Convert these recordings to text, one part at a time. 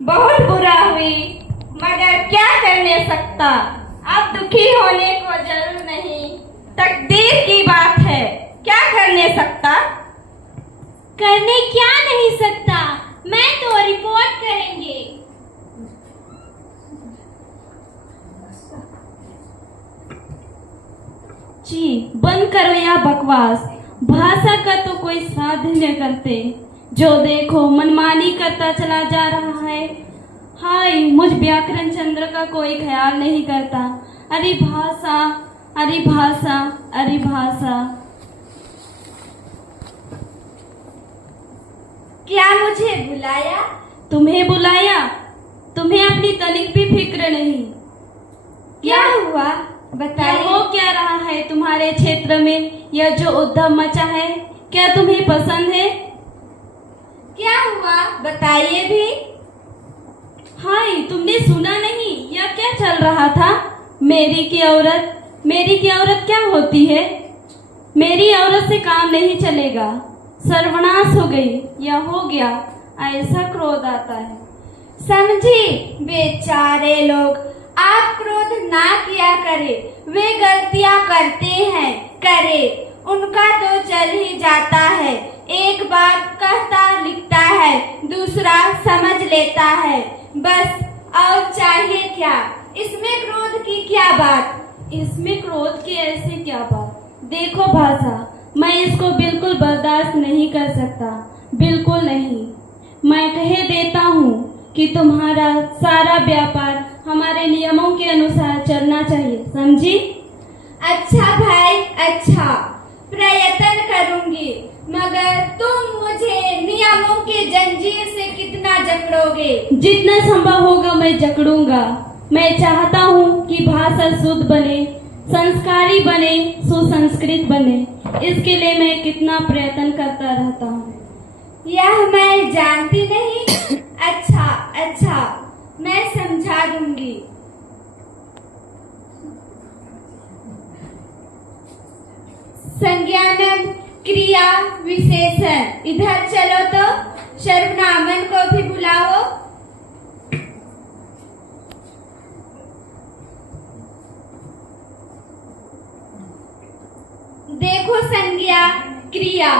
बहुत बुरा हुई, मगर क्या करने सकता। अब दुखी होने को जरूर नहीं, तकदीर की बात है, क्या करने सकता। करने क्या नहीं सकता, मैं तो रिपोर्ट करेंगे। जी बंद करो यह बकवास, भाषा का तो कोई साधन न करते। जो देखो मनमानी करता चला जा रहा है। हाय मुझ व्याकरण चंद्र का कोई ख्याल नहीं करता। अरे भाषा, अरे भाषा, अरे भाषा। क्या मुझे बुलाया? तुम्हें बुलाया? तुम्हें अपनी तनिक भी फिक्र नहीं। क्या हुआ बताइए। हो क्या रहा है तुम्हारे क्षेत्र में? यह जो उद्यम मचा है क्या तुम्हें पसंद है? क्या हुआ बताइए भी। हाय तुमने सुना नहीं? यह क्या चल रहा था? मेरी की औरत, मेरी की औरत क्या होती है? मेरी औरत से काम नहीं चलेगा। सर्वनाश हो गई, यह हो गया। ऐसा क्रोध आता है। समझी बेचारे लोग, आप क्रोध ना किया करे, वे गलतियां करते हैं, करे उनका तो चल ही जाता है। एक बार कहता लिखता है, दूसरा समझ लेता है, बस और चाहिए क्या। इसमें क्रोध की क्या बात? इसमें क्रोध की ऐसी क्या बात? देखो भाषा, मैं इसको बिल्कुल बर्दाश्त नहीं कर सकता, बिल्कुल नहीं। मैं कह देता हूँ कि तुम्हारा सारा व्यापार हमारे नियमों के अनुसार चलना चाहिए, समझी? अच्छा भाई अच्छा, प्रयत्न करूंगी, मगर तुम मुझे नियमों के जंजीर से कितना जकड़ोगे? जितना संभव होगा मैं जकड़ूंगा। मैं चाहता हूँ कि भाषा शुद्ध बने, संस्कारी बने, सुसंस्कृत बने। इसके लिए मैं कितना प्रयत्न करता रहता हूँ। यह मैं जानती नहीं। अच्छा अच्छा, मैं समझा दूंगी। संज्ञानन क्रिया विशेषण, इधर चलो तो। सर्वनामन को भी बुलाओ। देखो संज्ञा क्रिया,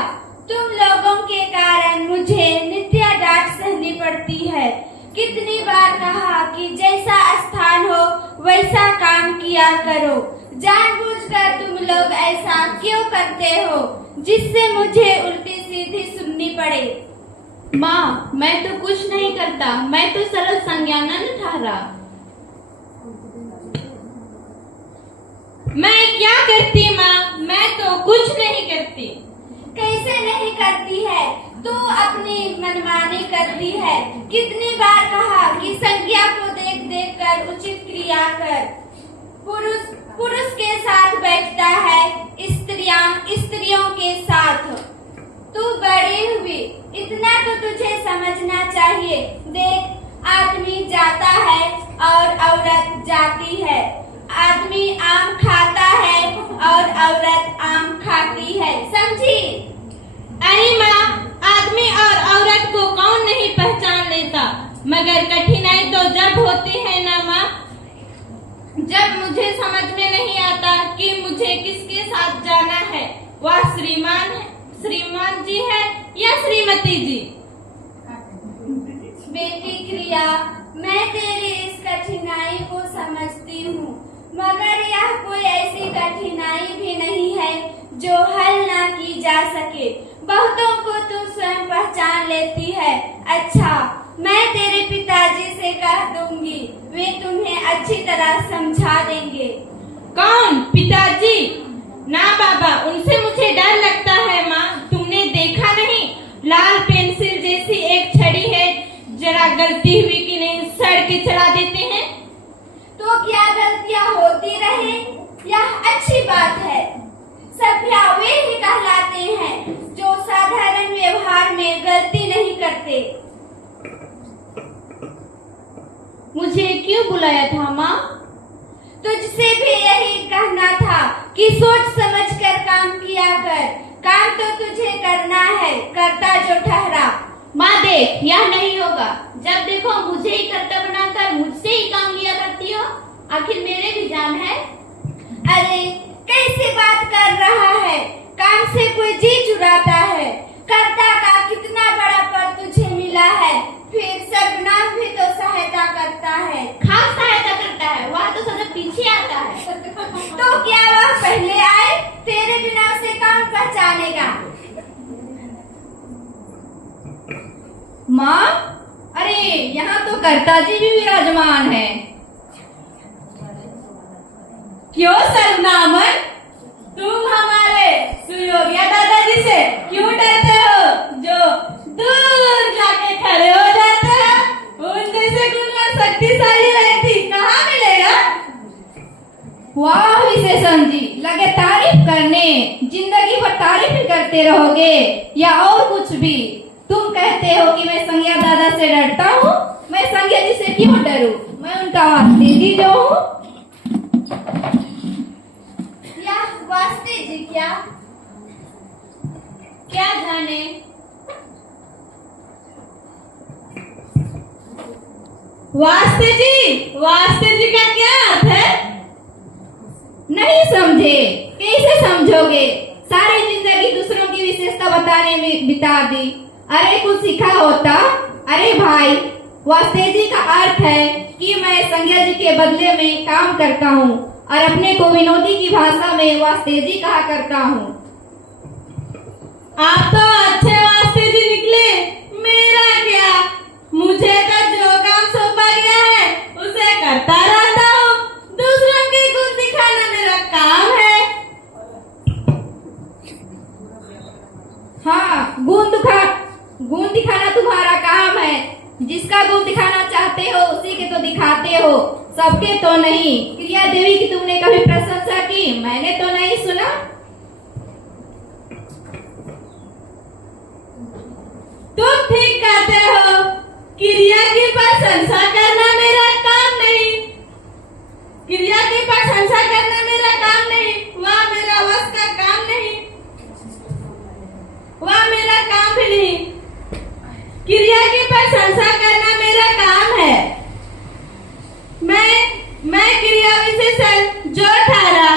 तुम लोगों के कारण मुझे नित्य डांट सहनी पड़ती है। कितनी बार कहा कि जैसा स्थान हो वैसा काम किया करो। जानबूझकर तुम लोग ऐसा क्यों करते हो जिससे मुझे उल्टी सीधी सुननी पड़े? माँ मैं तो कुछ नहीं करता, मैं तो सरल संज्ञानन ठहरा। मैं क्या करती माँ, मैं तो कुछ नहीं करती। कैसे नहीं करती है? तू अपनी मनमानी करती है। कितनी बार कहा कि संज्ञा को देख देख कर उचित क्रिया कर। पुरुष के साथ बैठता है, स्त्रियों के साथ। तू बड़ी हुई, इतना तो तुझे समझना चाहिए। देख, आदमी जाता है और औरत जाती है। आदमी आम खाता है और औरत आम खाती है, समझी? अरे माँ, आदमी और औरत को कौन नहीं पहचान लेता, मगर कठिनाई तो जब होती है ना माँ, जब मुझे समझ में नहीं आता कि मुझे किसके साथ जाना है। वह श्रीमान जी है या श्रीमती जी? बेटी क्रिया, मैं तेरी इस कठिनाई को समझती हूँ, मगर यह कोई ऐसी कठिनाई भी नहीं है जो हल ना की जा सके। बहुतों को तू स्वयं पहचान लेती है। अच्छा, मैं तेरे पिताजी से कह दूंगी, वे तुम्हें अच्छी तरह समझा देंगे। कौन पिताजी? ना बाबा, उनसे मुझे डर लगता है माँ। तुमने देखा नहीं, लाल पेंसिल जैसी एक छड़ी है, जरा गलती हुई कि नहीं सड़ के चला देते हैं। तो क्या गलतियाँ होती रहे, यह अच्छी बात है। सभ्य वे ही कहलाते हैं जो साधारण व्यवहार में गलती नहीं करते। मुझे क्यों बुलाया था माँ? तुझसे भी यही कहना था कि सोच समझ कर काम किया कर। काम तो तुझे करना है, करता जो ठहरा। माँ देख, यह नहीं होगा। जब देखो मुझे ही कर्ता बनाकर मुझसे ही काम लिया करती हो। आखिर मेरे भी जान है। अरे कैसे बात कर रहा है? काम से कोई जी चुराता है? कर्ता का कितना बड़ा पद तुझे मिला है, फिर सर्वनाम भी तो सहायता करता है। खास सहायता करता है, वह तो सदा पीछे आता है। तो क्या वह पहले आए? तेरे बिना उसे कौन पहचानेगा? माँ, अरे यहाँ तो कर्ता जी भी विराजमान है। क्यों सर्वनामन, तुम हमारे सुयोग्य दादाजी से क्यों डरते हो, जो दूर जाके खड़े हो जाते हैं? उन जैसे गुणवान शक्तिशाली व्यक्ति कहाँ मिलेगा? वाह विशेषण जी, लगे तारीफ करने। जिंदगी भर तारीफ ही करते रहोगे या और कुछ भी? तुम कहते हो कि मैं संज्ञा दादा से डरता हूँ। मैं संज्ञा जी से क्यों डरूं? मैं उनका वास्ते जी जो हूँ। या वास्ते जी क्या जाने। वास्ते जी का क्या अर्थ है? नहीं समझे? कैसे समझोगे? सारी जिंदगी दूसरों की विशेषता बताने में बिता दी। अरे कुछ सीखा होता। अरे भाई, वास्ते जी का अर्थ है कि मैं संज्ञा जी के बदले में काम करता हूँ और अपने को विनोदी की भाषा में वास्ते जी कहा करता हूँ। आप तो अच्छे वास्ते जी निकले। मेरा क्या, मुझे तो जो काम सौंपा गया है उसे करता रहता हूँ। दूसरों के गुण दिखाना मेरा काम है। हाँ, गुण दिखाना तुम्हारा काम है। जिसका गुण दिखाना चाहते हो उसी के तो दिखाते हो, सबके तो नहीं। क्रिया देवी की तुमने कभी प्रशंसा की? मैंने तो नहीं सुना। तुम ठीक कहते हो। क्रिया की प्रशंसा करना मेरा काम नहीं। क्रिया की प्रशंसा करना मेरा काम नहीं। वह मेरा वश का काम नहीं। वह मेरा काम भी नहीं। क्रिया की प्रशंसा करना मेरा काम है। मैं क्रिया विशेषण जो ठहरा,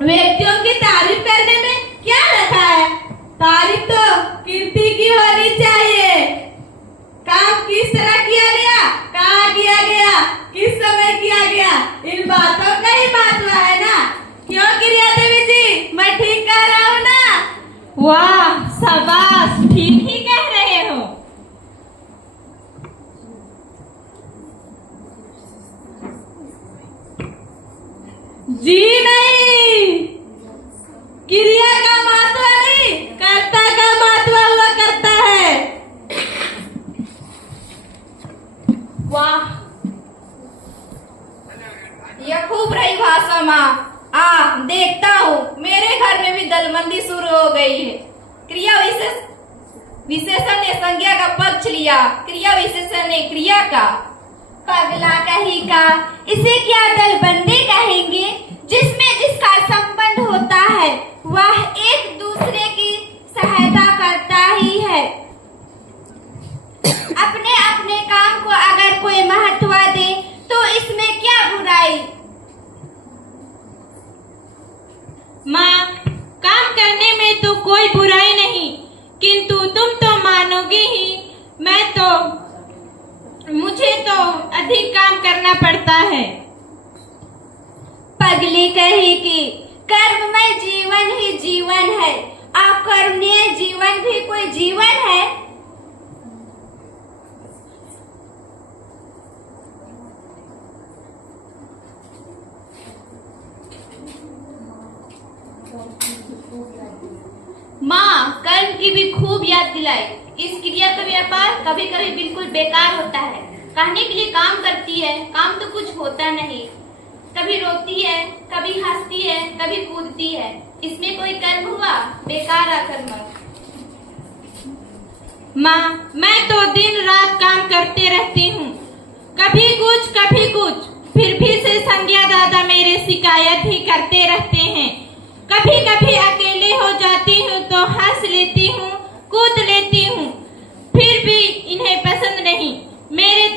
व्यक्तियों की तारीफ करने में क्या रखा है? तारीफ तो कीर्ति की होनी चाहिए। काम किस तरह किया गया, कहाँ किया गया, किस समय किया गया, इन बातों का ही महत्व है ना। क्यों क्रिया देवी जी, मैं ठीक कह रहा हूँ ना? वाह शाबाश, ठीक ही कह रहे हो। जी नहीं, क्रिया का महत्व नहीं, कर्ता का महत्व हुआ करता है। वाह, यह खूब रही भाषा माँ। देखता हूँ मेरे घर में भी दलबंदी शुरू हो गई है। क्रिया विशेषण ने संज्ञा का पक्ष लिया, क्रिया विशेषण ने क्रिया का। पगला कहीं का, इसे क्या दलबंदी कहेंगे? जिसमें जिसका संबंध होता है वह एक दूसरे की सहायता करता ही है। अपने अपने काम को अगर कोई महत्व दे तो इसमें क्या बुराई? माँ, काम करने में तो कोई बुराई नहीं, किंतु तुम तो मानोगे ही, मुझे तो अधिक काम करना पड़ता है। पगली कहेगी, कर्ममय जीवन ही जीवन है, अकर्मण्य जीवन भी कोई जीवन है? माँ, कर्म की भी खूब याद दिलाई। इस क्रिया का व्यापार कभी कभी बिल्कुल बेकार होता है। कहने के लिए काम करती है, काम तो कुछ होता नहीं। कभी रोती है, कभी हंसती है, कभी कूदती है। इसमें कोई कर्म हुआ? बेकार आकर्मक। माँ, मैं तो दिन रात काम करते रहती हूँ, कभी कुछ कभी कुछ। फिर भी से संध्या दादा मेरे शिकायत ही करते रहते हैं। कभी कभी अकेले हो जाती हूँ तो हंस लेती हूँ, कूद लेती हूँ, फिर इन्हें पसंद नहीं। मेरे